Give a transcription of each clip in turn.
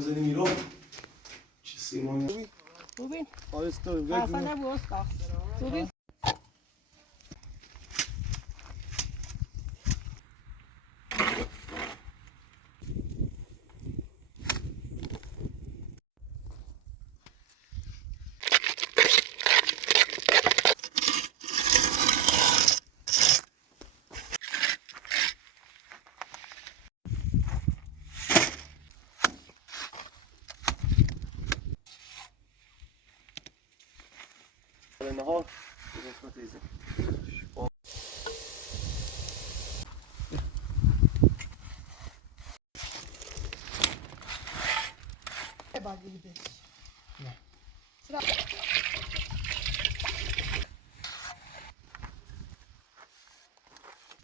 میزنیم ایران چه سیمانی خوبی؟ آرستو اصلا نبوستا خوبی؟ نهار به قسمت ایزه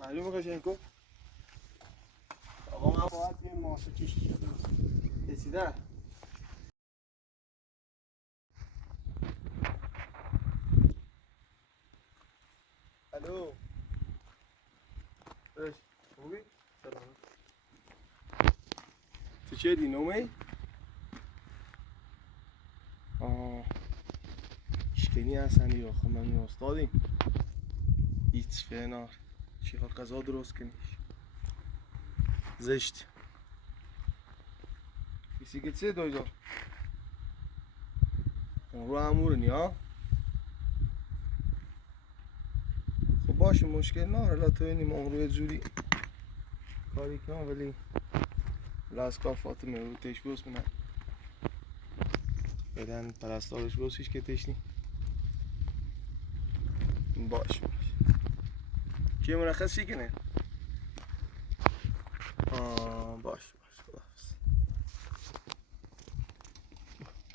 معلومه قشنگو آقا من باید یه ماسه کشتی شده رسیده الو ايش خوبي سلام تشيدي نومي اشکنی هستن یا خب من استادیم هیچ فنار چی ها غذا درست کنیش زشت بیسیکلت دویدار رو امورنی ها خب باشه مشکل نه حالا تو اینیم روی جوری کاری کنم ولی لاسکا فاطمه رو تش بوس منه بدن پرستارش بوسیش که تشنی باش که مرخصی کنه باش خداحافظ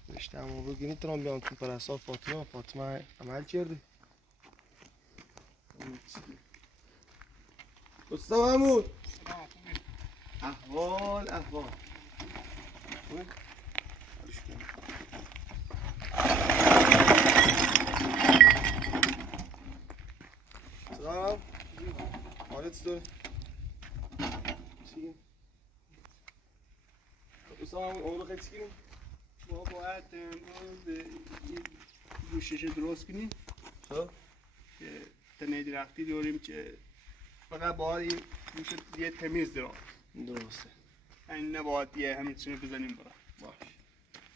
رشته همون رو گینی ترام بیان تو پرستار فاطمه عمل کرده استاد محمود احوال خوبه؟ حالش کنه سلام حالت چطوره؟ چی؟ استاد محمود اون رو خیلی چی کنیم؟ ما باید امروز گوشش درست کنیم خب؟ که تنه درختی داریم که فقط باید این گوش یه تمیز درسته این نباید یه همینطوری بزنیم برا باش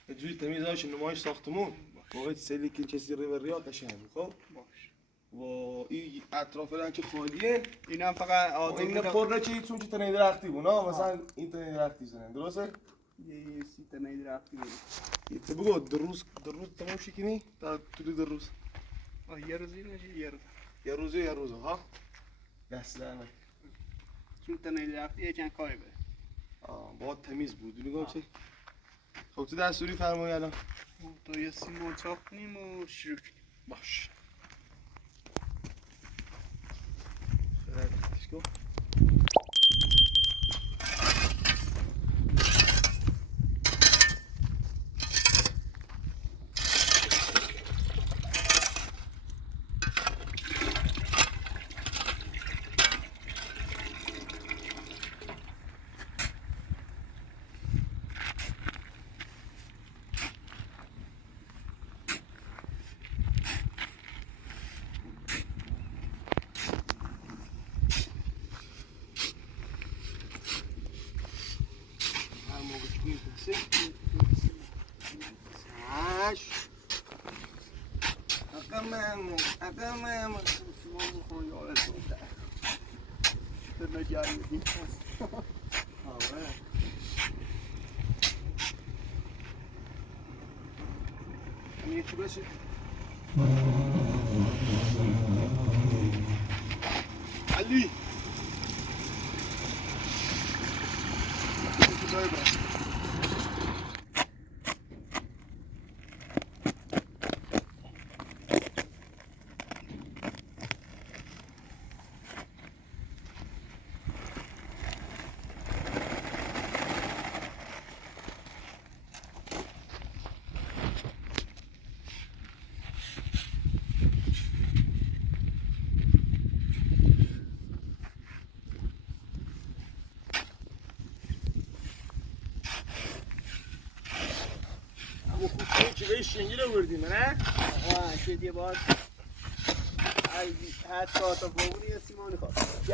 یه جوری تمیز هاش نمایش ساختمون موقع سیلی که کسی ریا قشنگ خب؟ باش و این اطراف رنگ که خالیه این هم فقط این پر نچه چون که تنه درختی بونا مثلا این تنه درختی زنن درسته؟ یه سی تنه درختی داریم تو بگو در روز تمام شکنی تا طول در روز یه روزی نشه یه روزه ها دست درنه چون تنه درختی یه چند کاری بره باید تمیز بود نگاه چه خب تو دستوری فرمایی الان تا یه سیمان چاپ کنیم و شروع کنیم باش خیلی دختش کن Acamamos, vamos com olha toda. Tô na diária aqui. Minha cabeça. Ali. شیوه شنگی رو بردیم نه؟ آقا شد یه بار هر چهار تا باقونی یه سیمانی خواست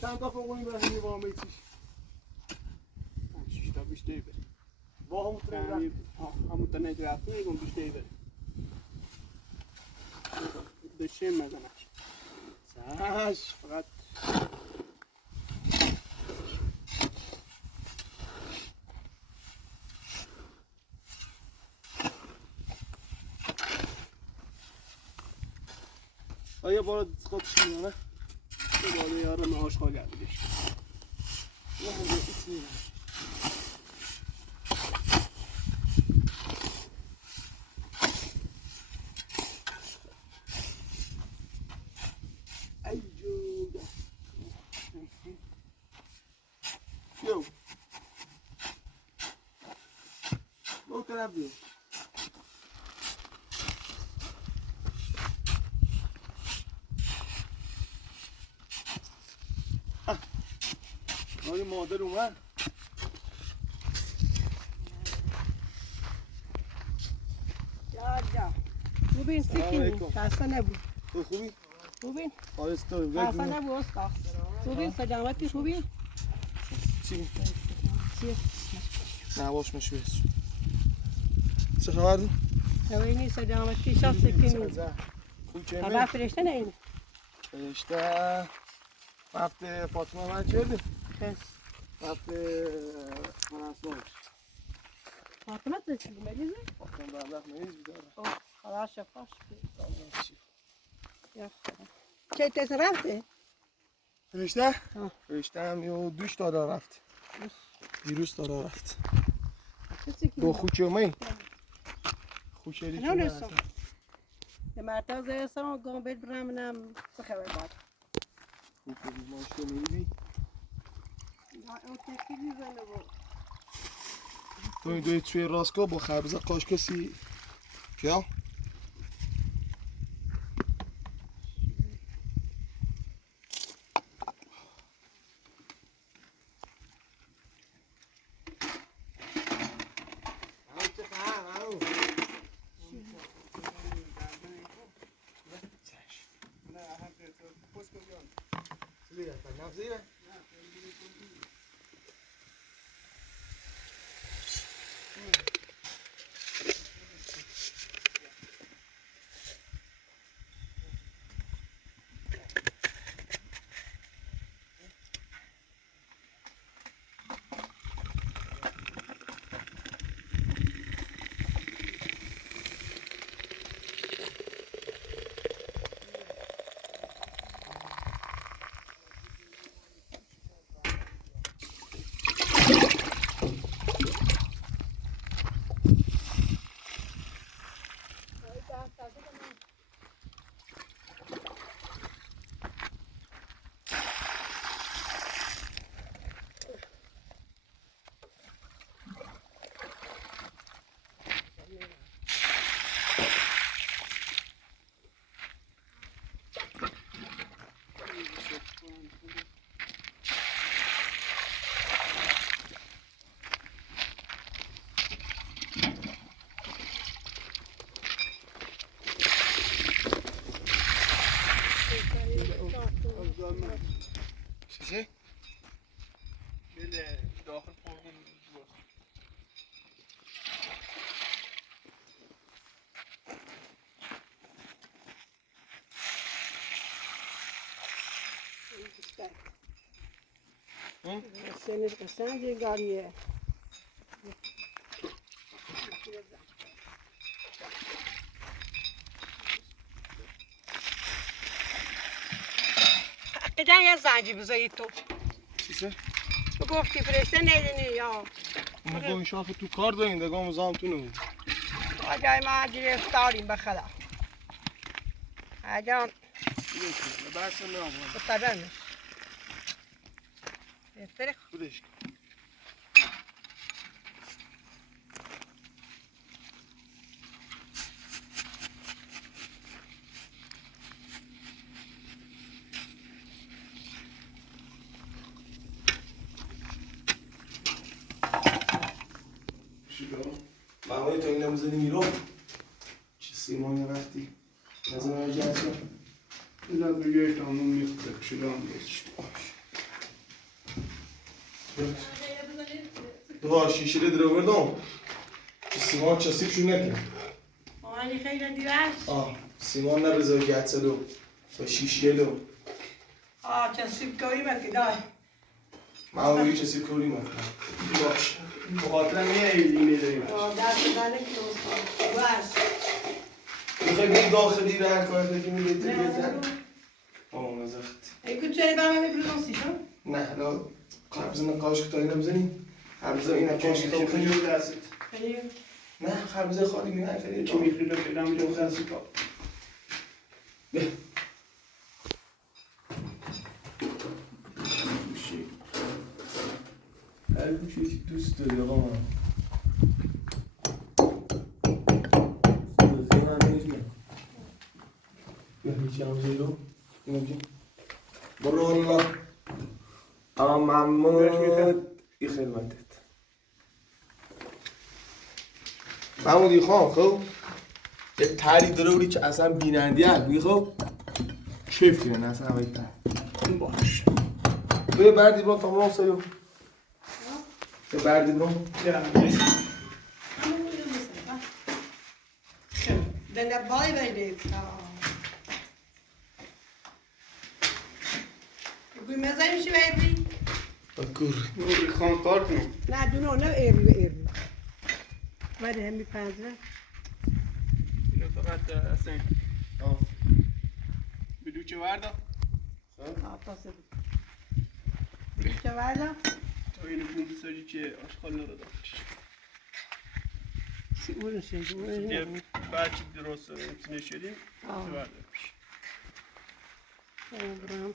چند تا فوقونی برای با میتیش 6 تا بیشتری بره با همون تره همون تنه رفته میگم بیشتری بره دشم مزنش سهش فقط آیا بالا خودش میانه یه بالا یارم آشغال گردیش نه هم ایت نیمه ای جوگا یو او طرف بیو آیا مادر اومد جا خوبین سیکنی خسته نبود تو خوبی؟ خوبین آرستو خسته نبود استاد خوبین سلامتی خوبین چی؟ چی نه باش مشویس چه خبر دی؟ خبری سلامتی شب سیکنی خوب چه خبر فرشته نه فرشته رفته فاطمه من کرده خس رفته من اسمانش فاطمه چی مریضه فاطمه بردخ مریض بیداره خدا شفاش یا خدا چه تیز رفته فرشته؟ آه. فرشته هم یه دوش داده رفت دیروز داده رفت با خوچه می خوچه دی نه نسا ده مرتاز ایسان گم بید برامنم چه خبر باد خوچه دی ماشته میبی اون تکی زنه با تو این دوی توی راسکا با خربزه قاش کسی کیا؟ سنت قشنگه گاریه. قدم یه زنجی بذاری تو. چیزه؟ تو گفتی فرشته نیدنی یا؟ ما با این شاخ تو کار داریم دگاه مزامتونه بود. آجای ما گرفتاریم به خدا. آجان بحث نه بطبعش. بهتره خودش معمولی تا این نموزدی میرو چه سیمانی وقتی نظر جهت شد اینا دیگه تمام میخواد شلون نیست دو شیشه رو در آوردم چه سیمان چسیبشون نکنه آنی خیلی دیرش. سیمان نبزای گتسلو و شیشه لو چسیب کاری مکی دای. معمولی چسیب کوری مکنم باش بخاطر میه ایدی داریم دست بله که دوستان. باش. میخوای بید داخلی رو هر کار که میدید بزن نزخت ایگو چه برام میپرسونی شو؟ نه لا خربزه نقاش که تایی نبزنیم خربزه این نقاش که تایی خیلی دست نه خربزه خالی می نه خیلی چی میخواد که دام جو خاصی کا به هر چیزی دوست داری آقا من برو الله محمود ای خدمتت محمودی خان خب یه تری داره بودی که اصلا بینندی هست بگی خب کیف کنن اصلا اولی تر باش بگه بردی برون تا ما سایو بگه بردی برون Den där bajvändigt. Gud med sig میشه ایری؟ بکر نوری خان کار کنم نه دونو نه ایری. ولی همی پنجره. اینو فقط اصلا بدو چه وردا پاسه بود. چه والا؟ تا اینو بوم سری چه آشغال ندادمش اون شد. یه بچه درست نشدیم چه وردمش برام.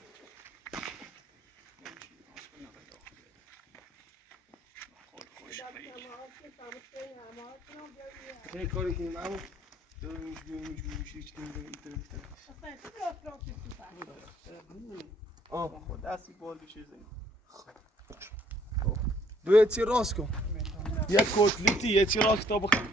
خیلی کاری کنیم اما داره میش هیچ نمیدونم خود دستی بال بشه زنیم باید چی راست کن یک کتلیتی یه چی راست تا بخور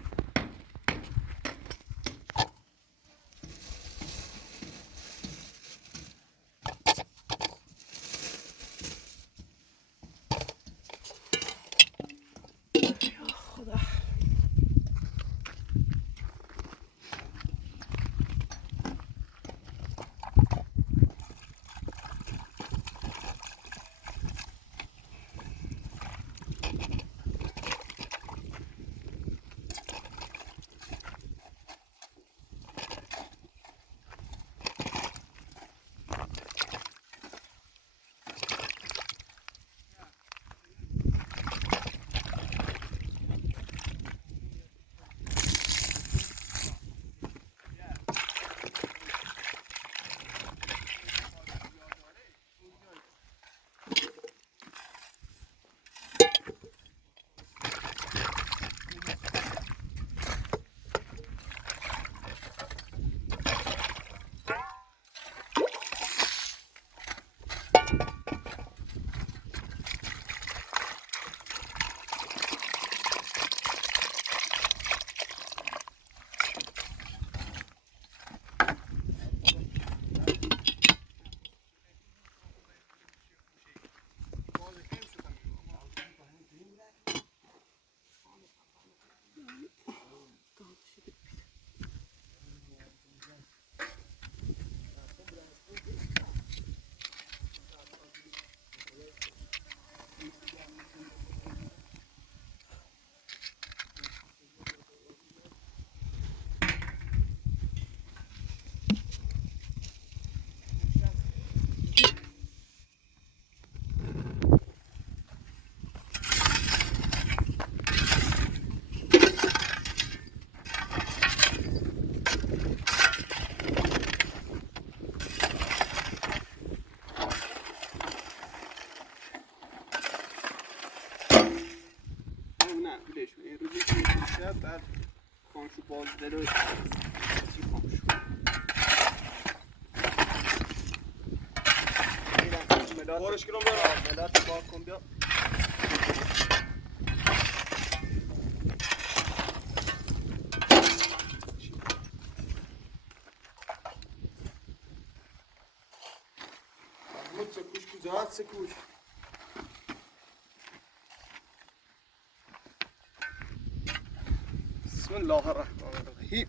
تشکیلش این روزی که میشه بعد کانشو باز داره چی کانشو بارش کنم برم ملات باز کن بیا محمود سکوش کجاست سکوش بسم الله الرحمن الرحیم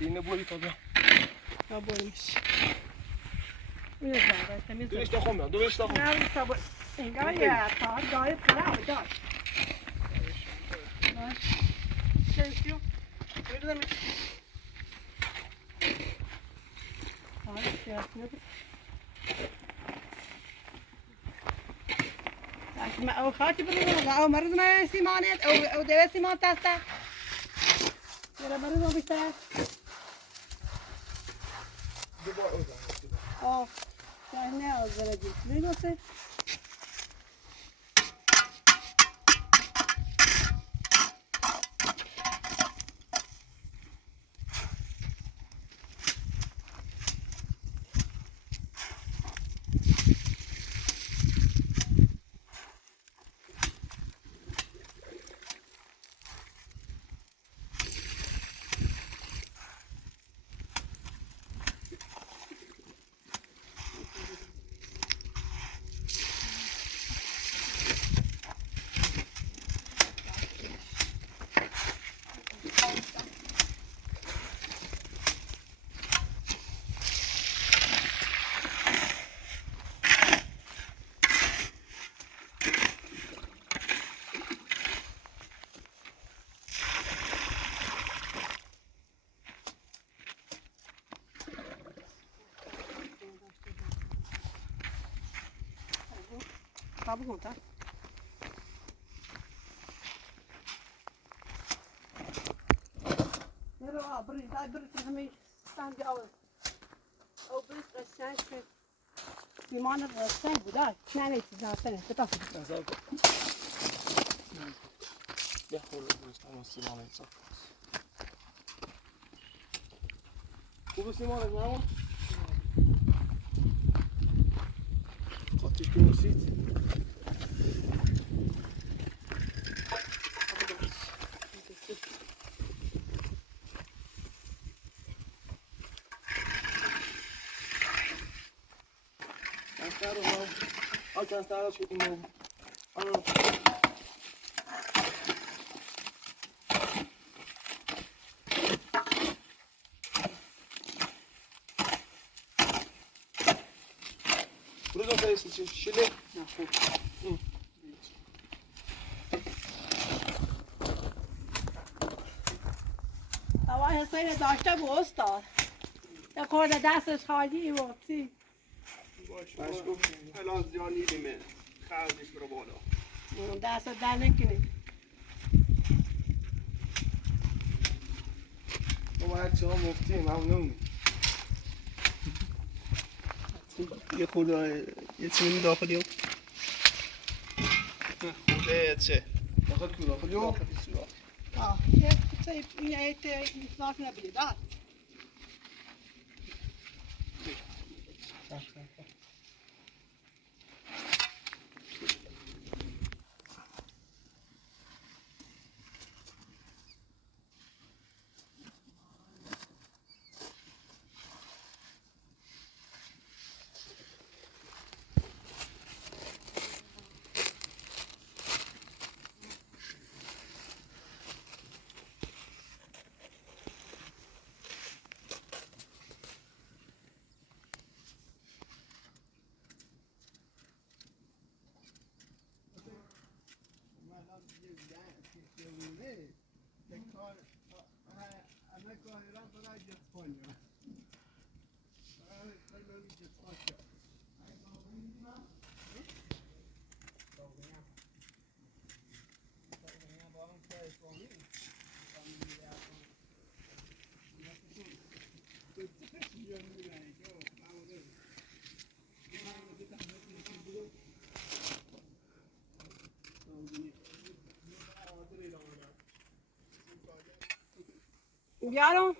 اینه بوری تا بیا نه باریش اینه زنده تمیز دویش تا خون بیا دویش تا خون نه تا با انگار یه تا دای پرا دای چشیو میدونم او خاطی بدون او مرض ما سیمانت او دوی سیمان تاستا يلا مرض ما بيشتغل اه هنا الزلجي ليه نص Tá bom, tá? Merhaba, bir hemen stand al. O bir قشنگ که سیمان قشنگ بود. نه نه چیز ناسنه. بتا. بیا خورده بوستان و سیمان ایسا خوبه سیمان از نمون خاطیش که موسید Alcançar acho que tem novo. Burada da esse chile. هوا حسین داشته بود استاد یه خورده دستش خالی وقتی باش الان زیان نیدیمه خرجش برو بالا دست در نکنی ما بچه ها مفتیم ممنون یه خورده یه چیزی داخلی خورده چه داخل تو داخل تو داخل سوراخ. این snart när blir där. بیارم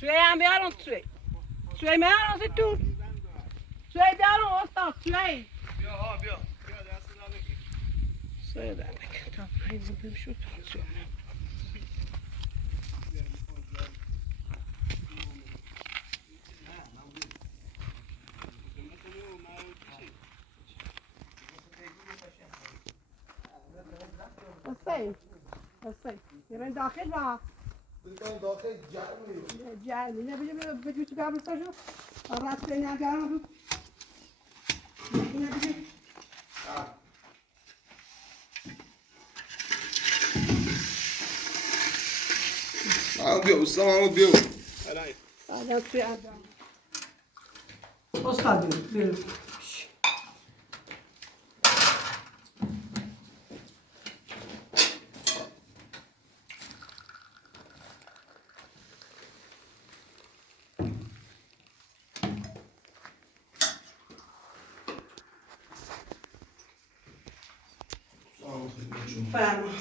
سوی هم بیارم سوی میارم سی تو سوی بیارم استاد سوی بیا ها بیا دست را بگیر. سوی در بکن تا پایین بیم شد سوی بسته یه داخل با داخل جرمه جرمی نه بجو تو قبل ساشو رات کنی اگرم نه بجو محمود بیا استاد محمود بیا بعدا توی ادام استاد بیا فرما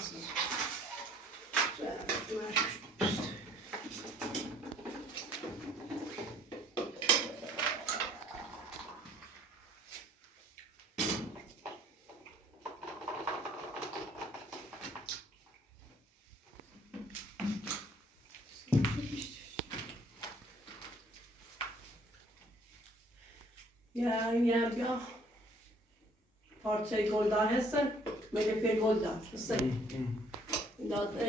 یا بیا parçayı goldan hessen, melefel goldan hessen.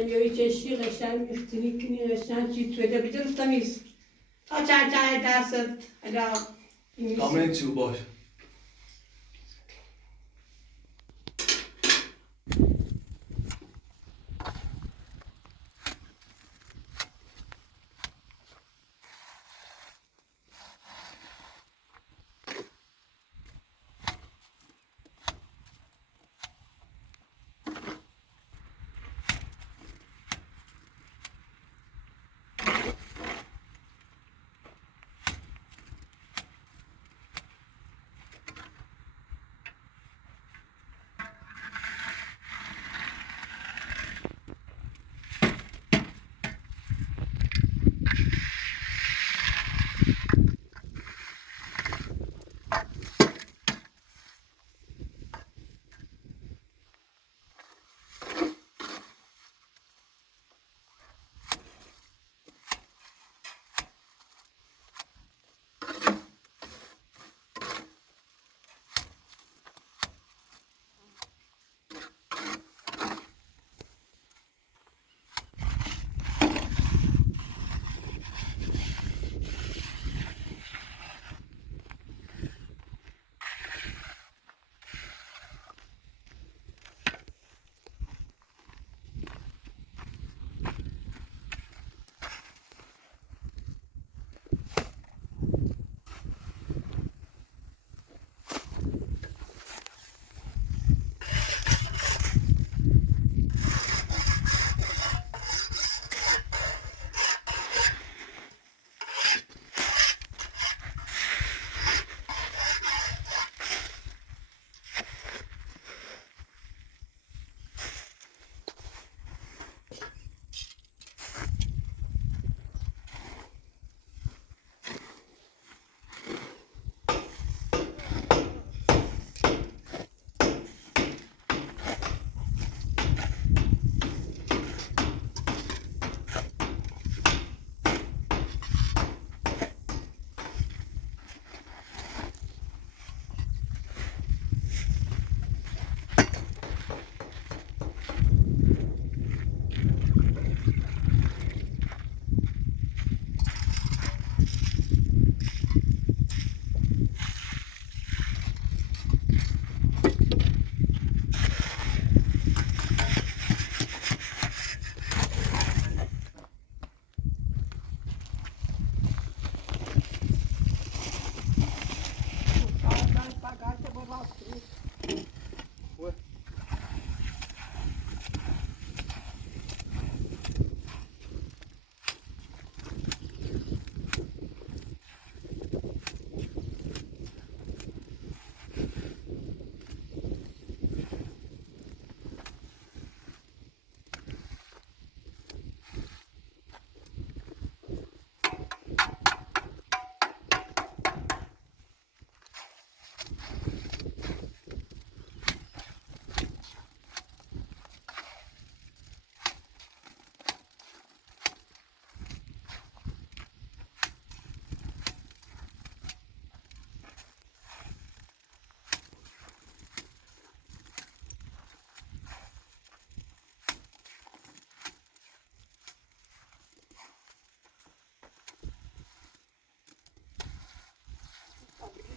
Yoy çeşi geçen üstünü geçen çift edebilir temiz. Açar dersin. Hala. Kamerayı çiğ boş.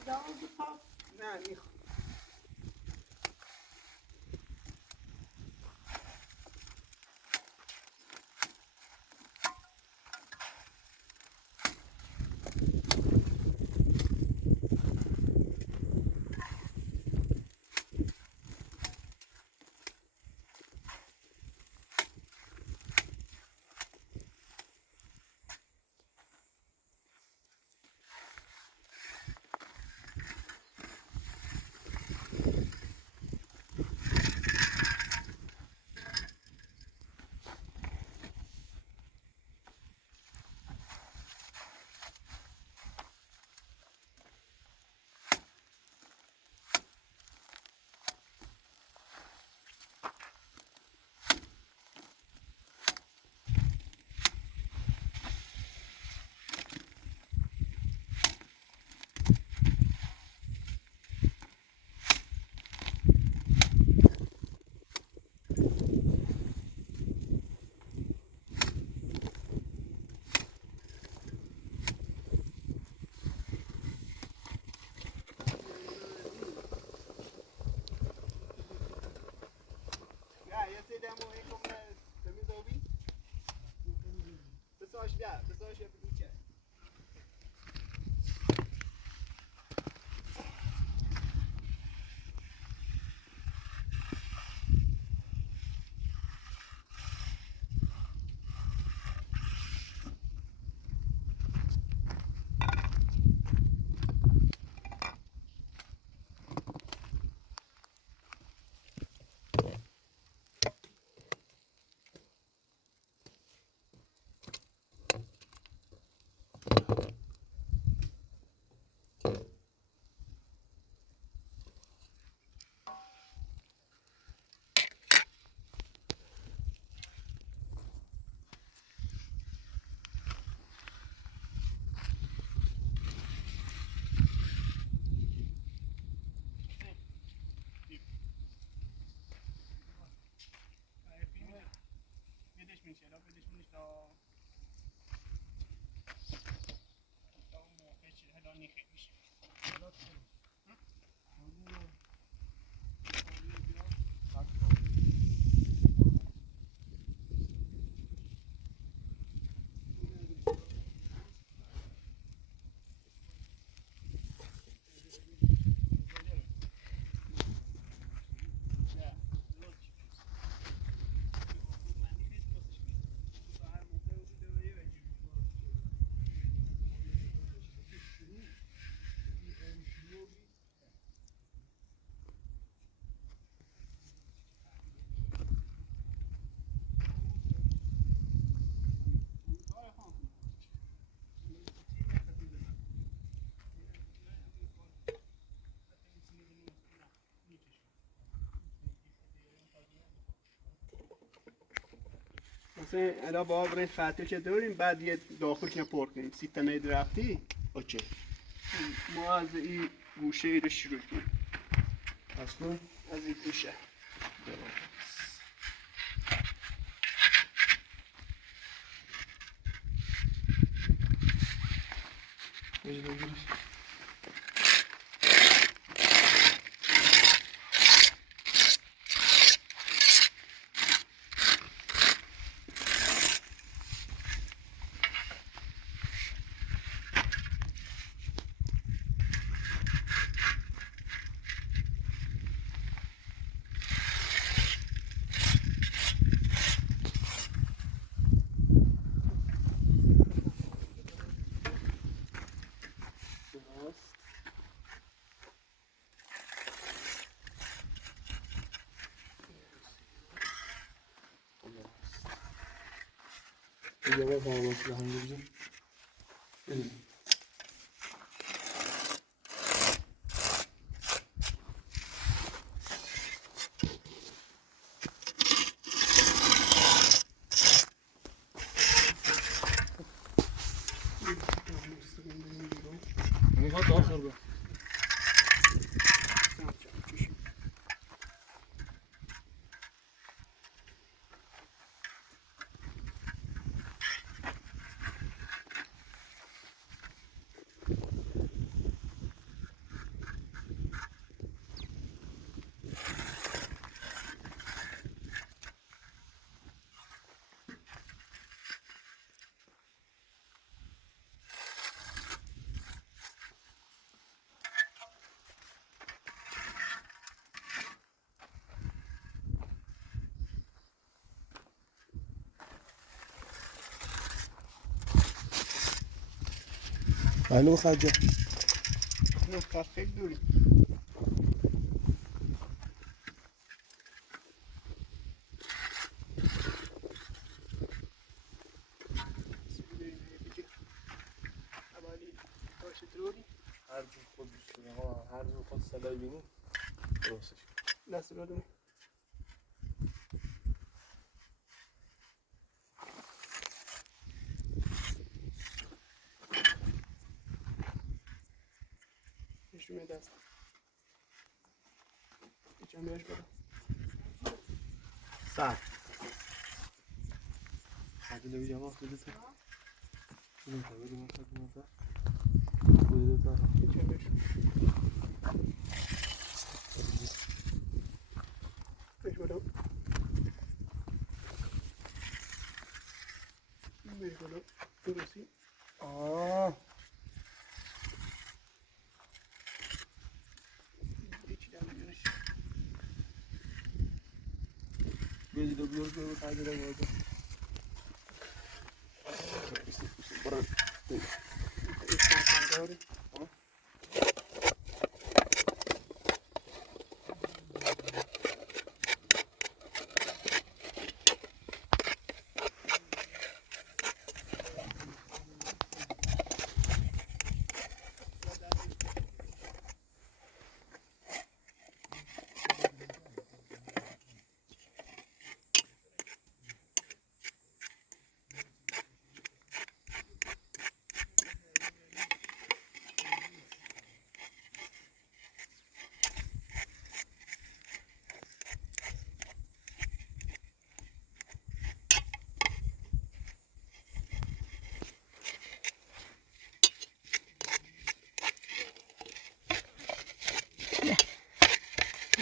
جواب بخواه. نه میخوام. Ja, jetzt seht ihr mal, ich komme zu mir so wie. Das soll ich ja benutzen. مثلا الان باید بریم خطش داریم بعد یه داخلش پر کنیم 30 تا متر رفتی اوکی. ما از این گوشه ای رو شروع کنیم پس کن. از این گوشه بجده بگیرش. یه بار فراموش هم بگیرم. بریم. میخواد داخل رو. هنو بخجه نه تا خیلی دوری هر جور خود دوست دارم هر جور خود صدای بینی درستش دست بدونی نشونه دست یکم بیاش برم سر عدل بی جواب بده تو بده تا بده من خدمت تا بده تا یکم بیاش بیاش برم بیاش برم درستی آه هیچی نمیدونش بیدی دو بیار بیار تاجر باید برو استانسان داری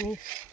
نیست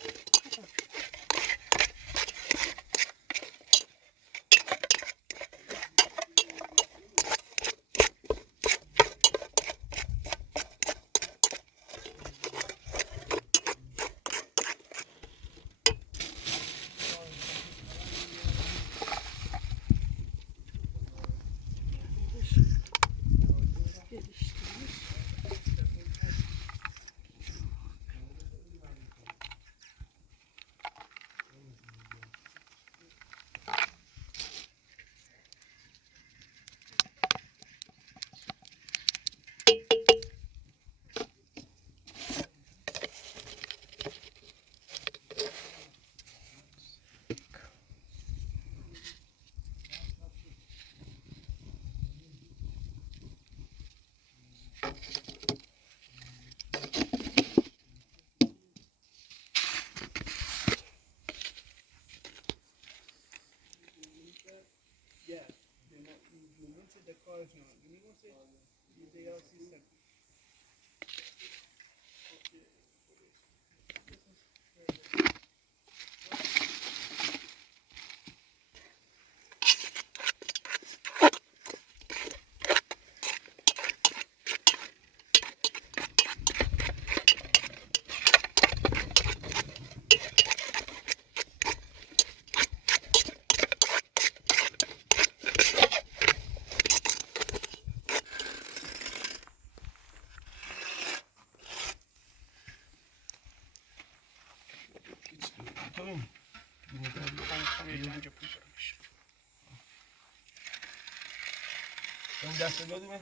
اون دست بدونه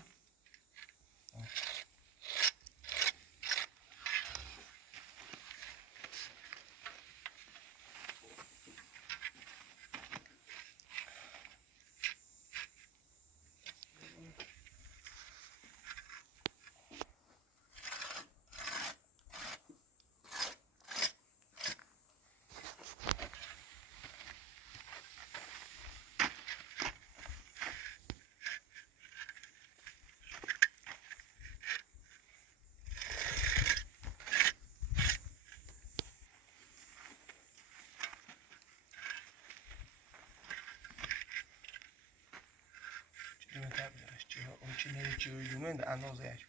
اون چی نمیچه ویدیومه ده اندازهش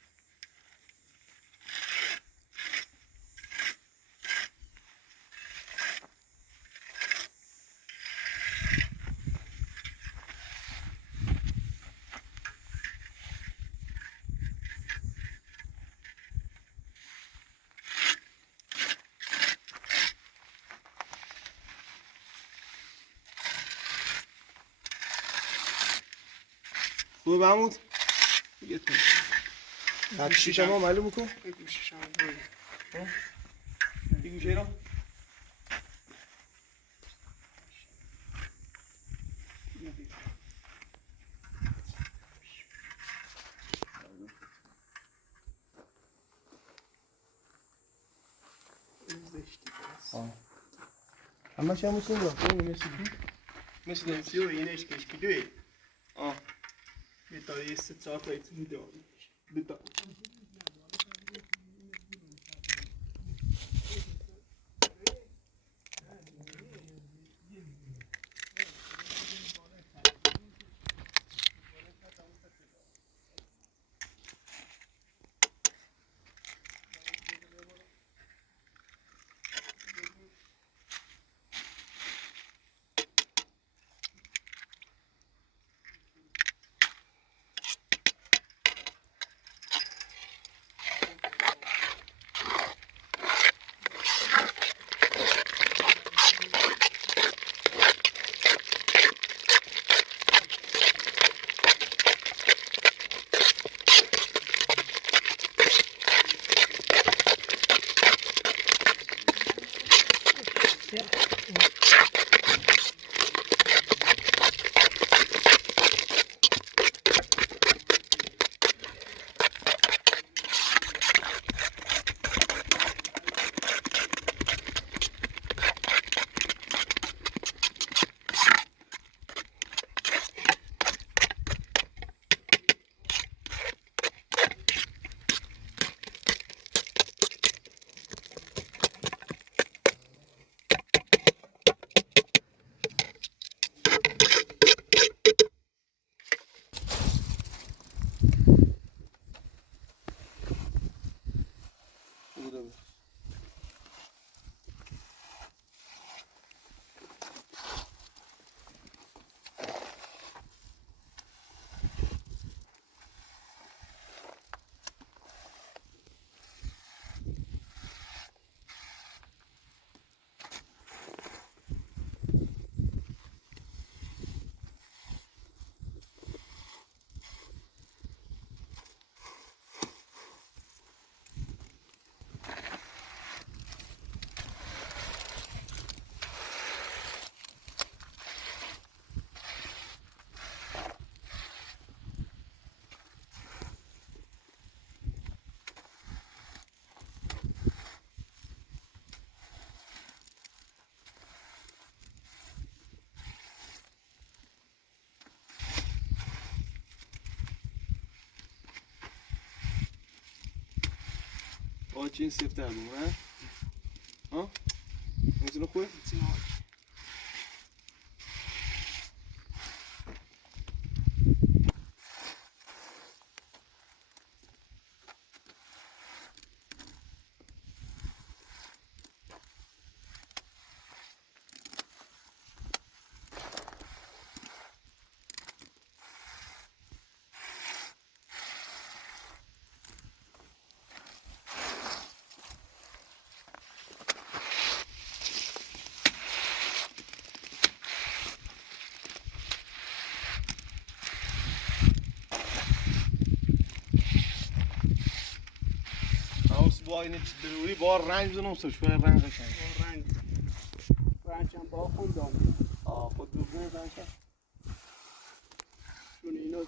خوبه محمود؟ دیگه تو خطکشیش هم معلوم بکن گوشش هم دوید. این گوشه را زشتی بس. همه چی هم مثل این را مثل این Sil اینش کشکیدوی. آه Bir tane sıçrat ayetini de almış. Bir tane. آچین سفته هم نه؟ ها؟ میتونه خوبه؟ با اینه چی دروری با رنگ بزنم سرش باید رنگ قشنگ رنگ هم با خون دامه. خود بگونه رنگ شد چون اینا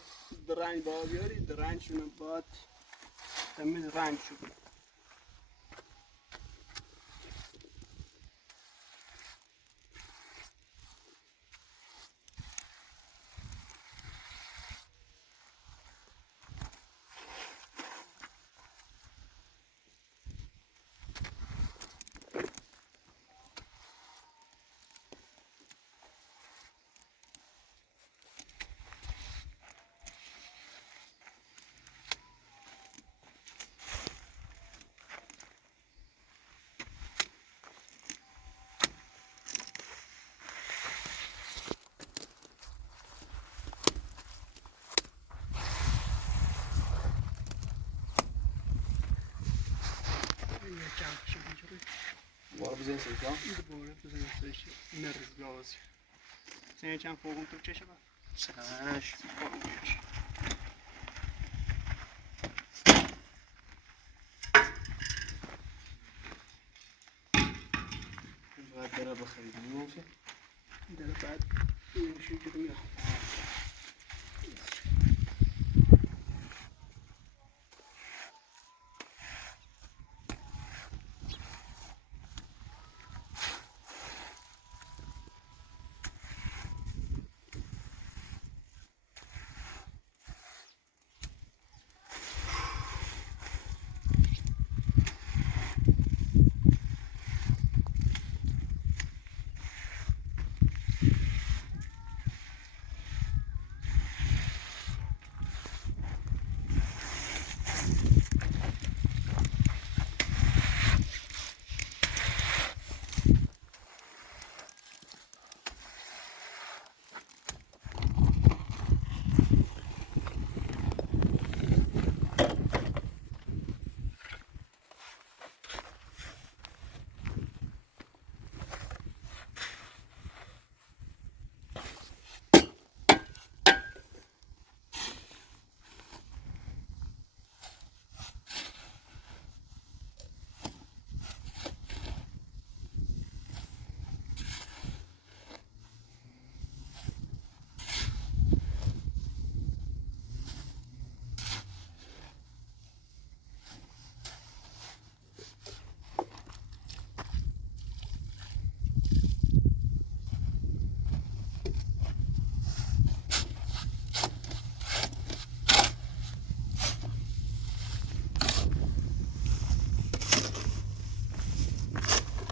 درنگ با بیاری درنگشون هم باید تمیز رنگ شد. بارا بزنی سرش ها؟ این باره بزنیم سرش نرز گازی. سنه چند فوقم تو چه شبه؟ چشم. باید برای بخرید میشه. داره بعد نمیشه که میاد.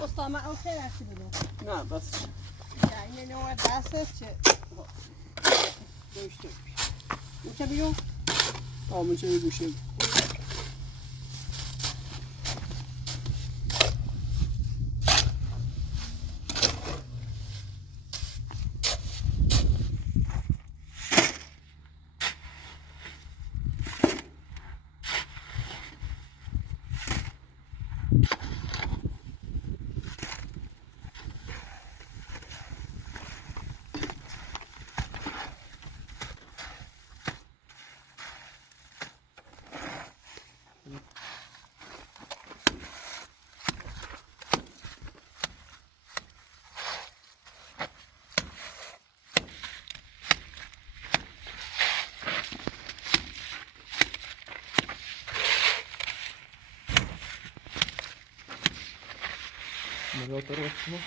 استاد من اون خیلی هستی بودم نه بس یعنی نوع دستت چه داشته اون چه بیرون آمون چه گوشه مرات رو بکنم.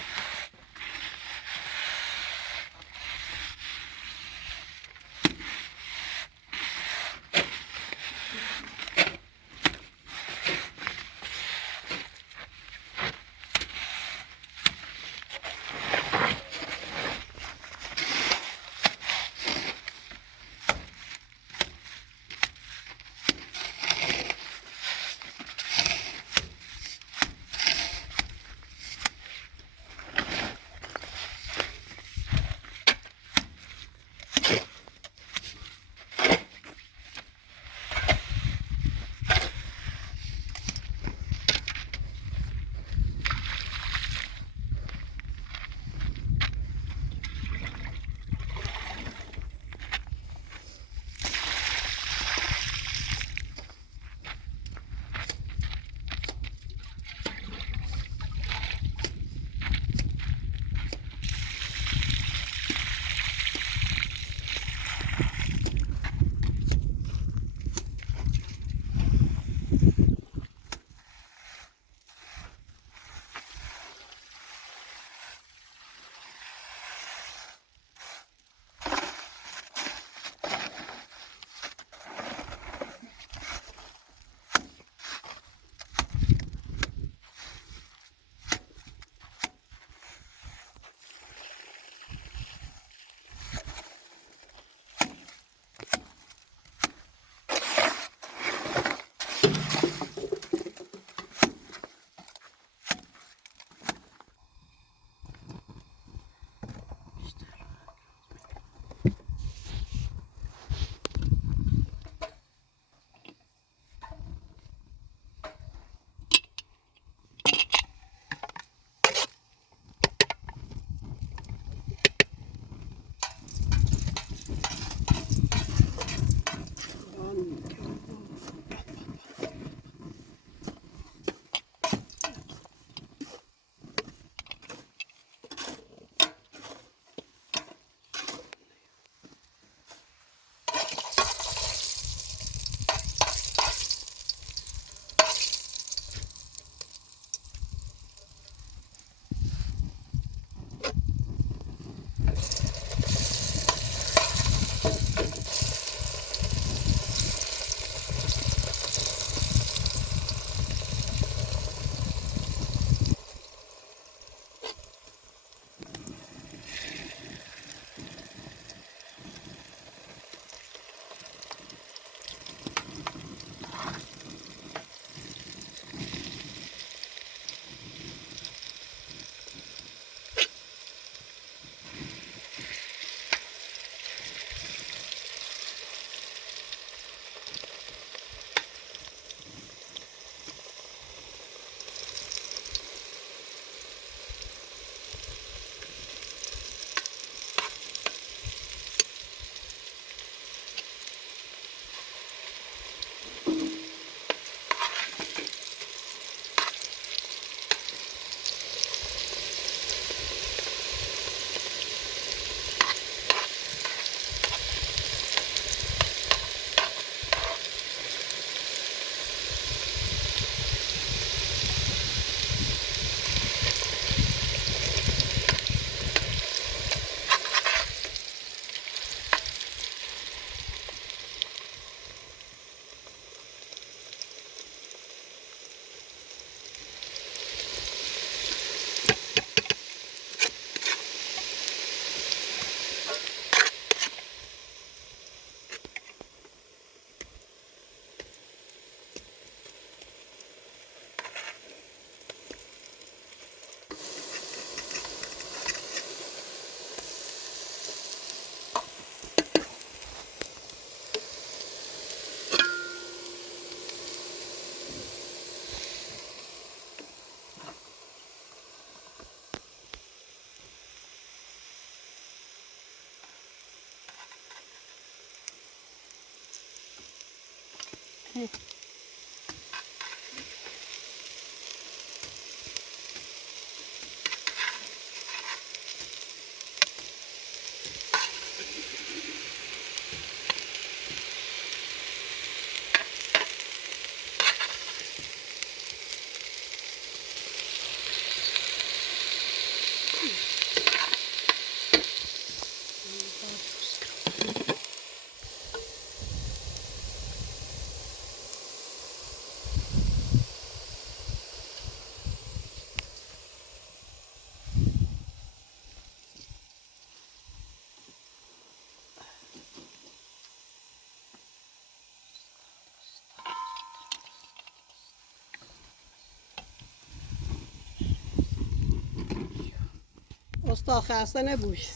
استاد خسته نبوش.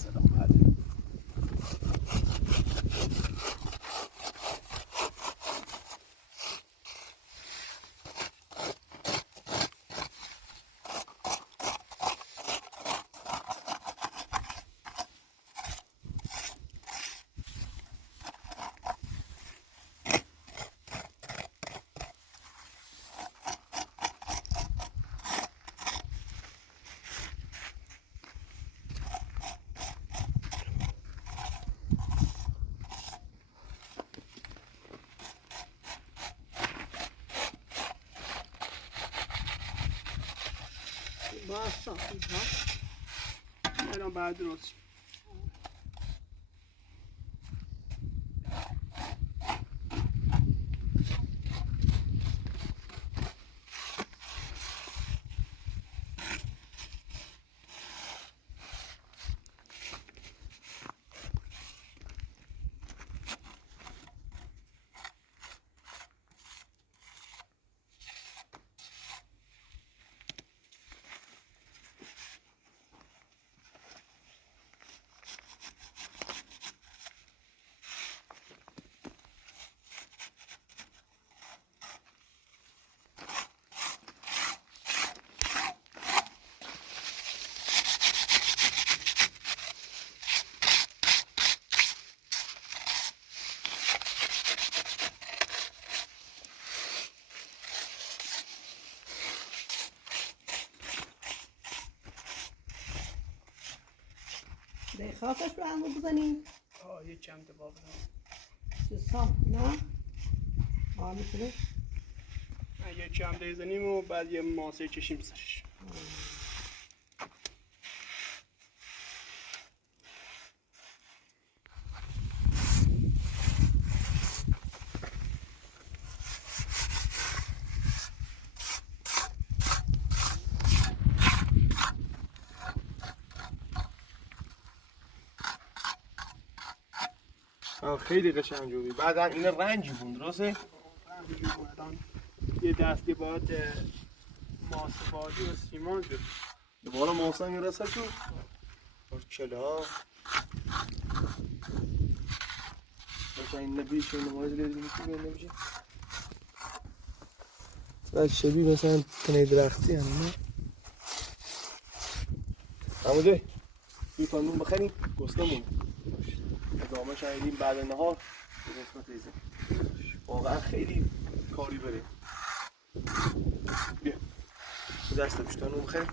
باشا الان بعد درست به خاطرش رو هم بزنیم. یه چند دبا بدم. نه؟ میتونه؟ یه چند بزنیم و بعد یه ماسه چشیم سرش. خیلی قشنگ جوری. بعد این رنجی بود درسته؟ یه دستی باید ماسه بادی و سیمان شد. دوباره ماسه میرسه تو؟ چلا باشه این نبی چون نمایز لیدی میکنی به نمیشه بعد شبیه مثلا تنه درختی هم نه همونده توی تاندون بخریم گستمون ادامه شنیدیم بعد نهار به قسمت ایزه واقعا خیلی کاری بره بیا دست بشتانو بخریم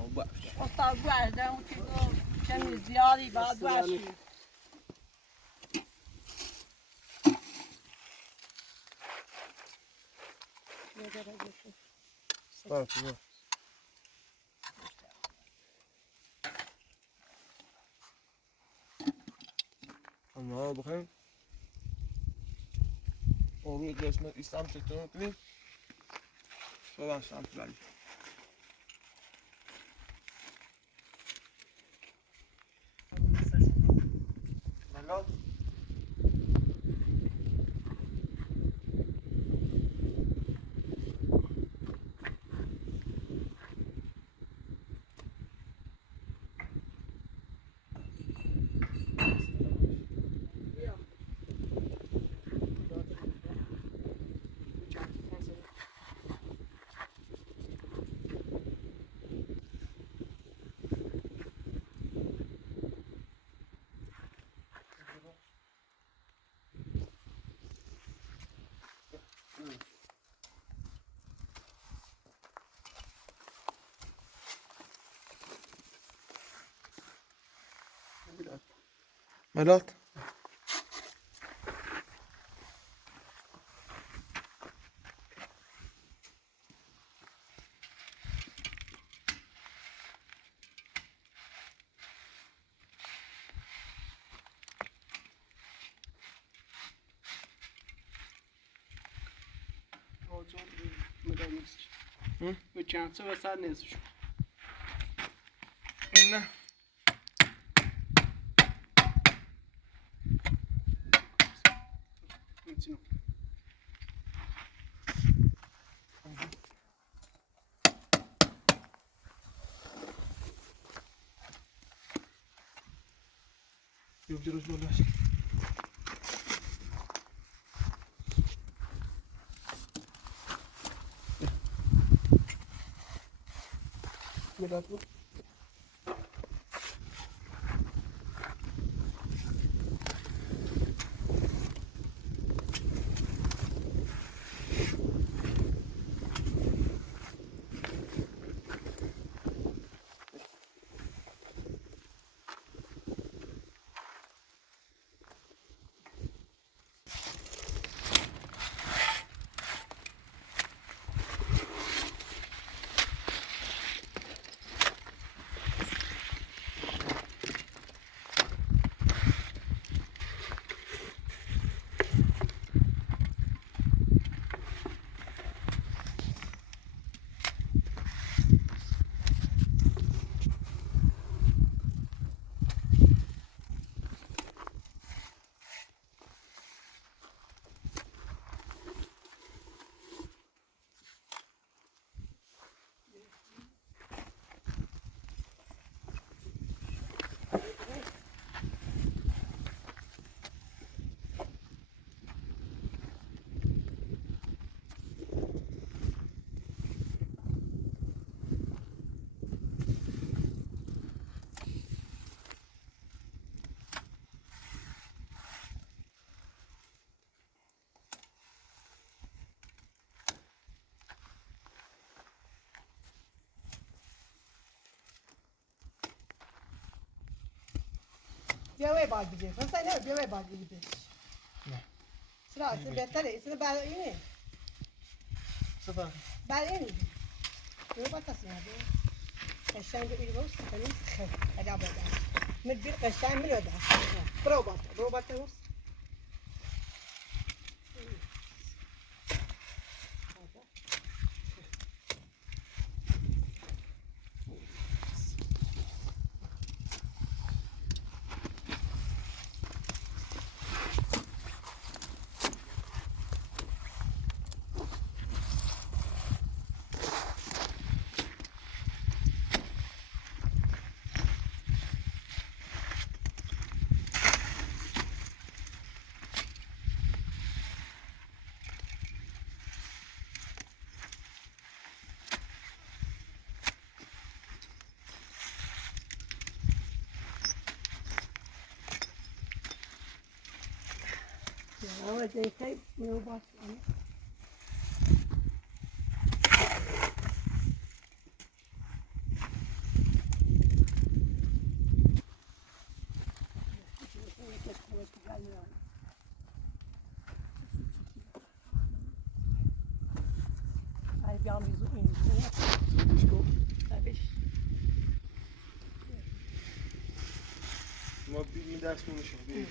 عمو باش استاد باش در اون چیزو کمی زیادی بعد باشی اما بخیر روی قسمت ایستم چطور کنیم صبح سمت بری ملال ملات آجان مدام نیست به چند سه وسط نیست شد نه میتونم yok جلوش بالاش ملات بود بیاوی باید بگیر فرسته نه بیاوی باید بگیر نه چرا اصلا بهتره اصلا برای اینه سفر برای اینه بیاوی باید تصمیم بگیر قشنگ ایل روز کنیم خیلی ادا بوده مدبیر قشنگ میلوده برو باید روز آقا جیسی میو باش بیام بیزو این پیش کن تبش ما بیم دست مونشو بیم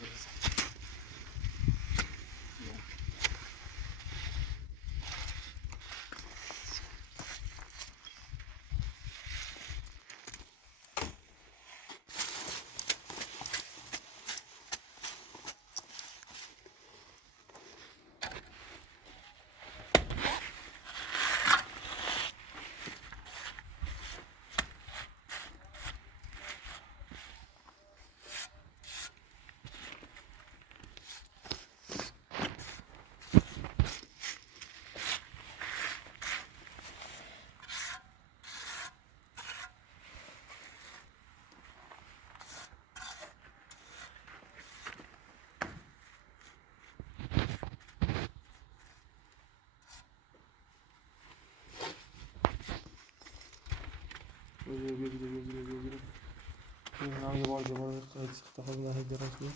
بگیره این یه بار قاید سخته ها نهی درست بید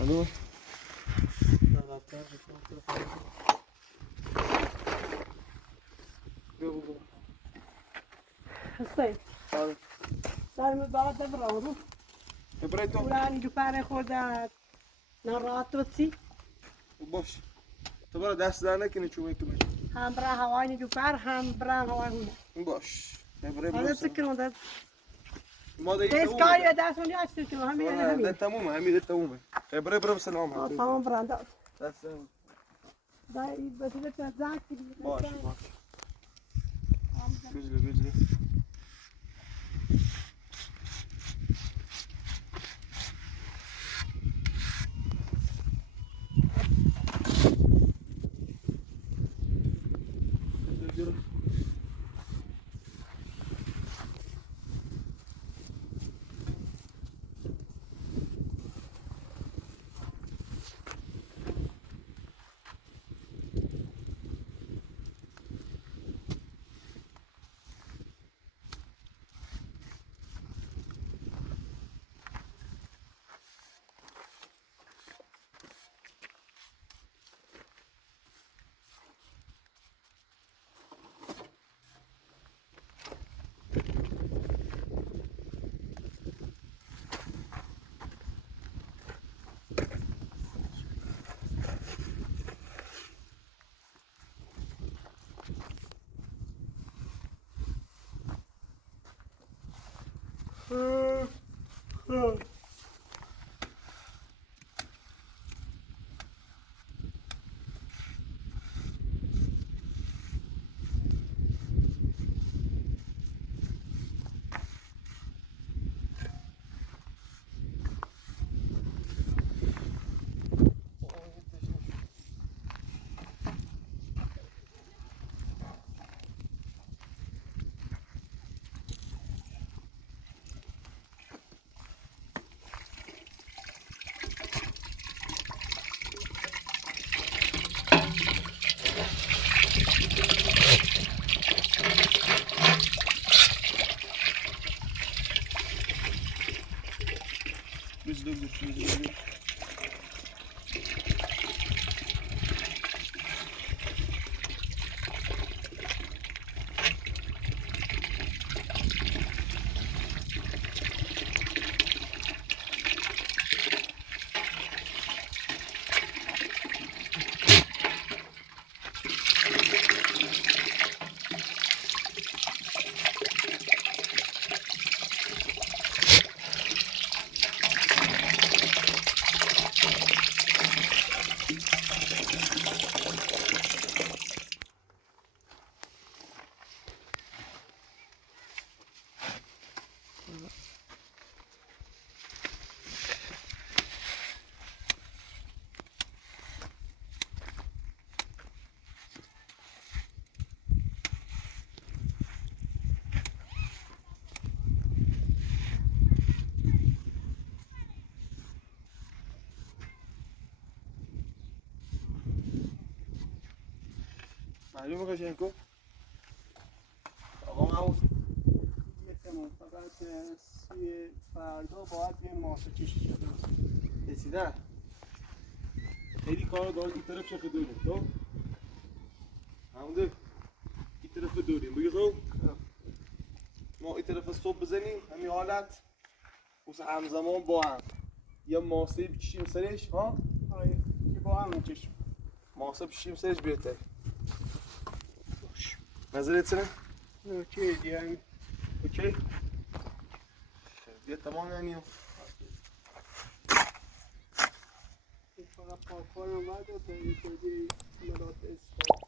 الو هستی دارم بعد برارو برایتون ولانی جو پاره خورده ناراحت بودی باش تو برای دست در نکنی چوبه که بشه هم برای هوای جو پر هم برای هوای هونه باش برای حالا سکرون داد ما ده دستگاهی و دستمونی هستی که همین ده همین تمومه همین تمومه برای سلام تمام برنده دست دایی بسیده که زنگ باش باش بجلی چیزی معلومه قشنگو آقا محمود یکم فقط فردا باید یه ماسه کشی شده باشه. رسیدن خیلی کار داره این طرف چه دوریم تو محمود این طرف دوریم بگی خب ما این طرف صبح بزنیم همین حالت واسه همزمان با هم یا ماسه بکشیم سرش ها آره که با هم میکشیم. ماسه بکشیم سرش بهتر نظرت چنه؟ اوکی دیگه اوکی خیلی بیا تمام یعنی فقط پاکار اومد و تا یه کردی ملات استفاده